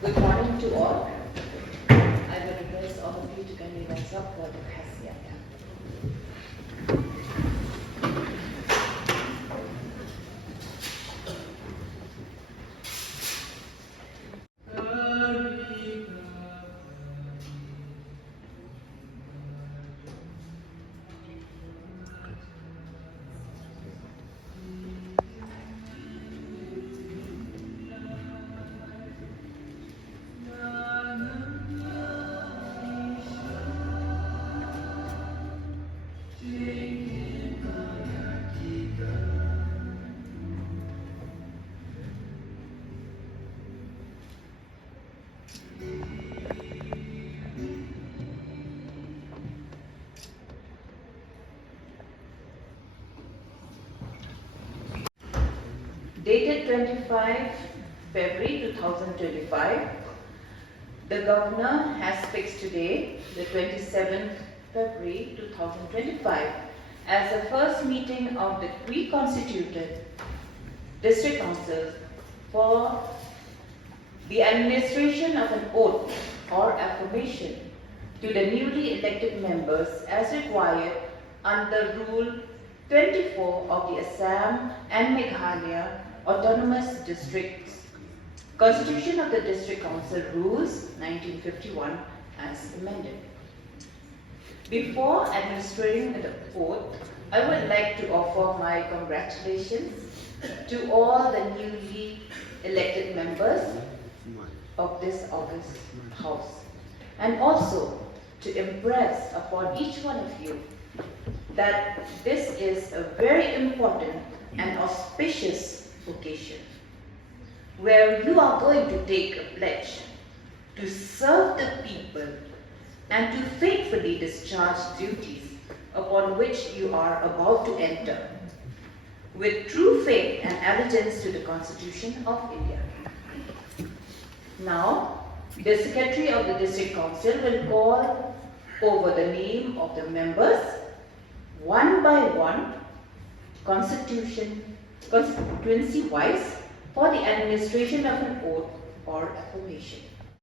Good morning to all. I would request all of you to kindly rise up for the Khasi. Dated 25 February 2025, the Governor has fixed today, the 27th February 2025, as the first meeting of the reconstituted District Council for the administration of an oath or affirmation to the newly elected members as required under Rule 24 of the Assam and Meghalaya Autonomous Districts Constitution of the District Council Rules 1951 as amended. Before administering the oath, I would like to offer my congratulations to all the newly elected members of this august house, and also to impress upon each one of you that this is a very important and auspicious occasion where you are going to take a pledge to serve the people and to faithfully discharge duties upon which you are about to enter with true faith and allegiance to the Constitution of India. Now, the Secretary of the District Council will call over the name of the members one by one, constituency-wise, for the administration of an oath or affirmation.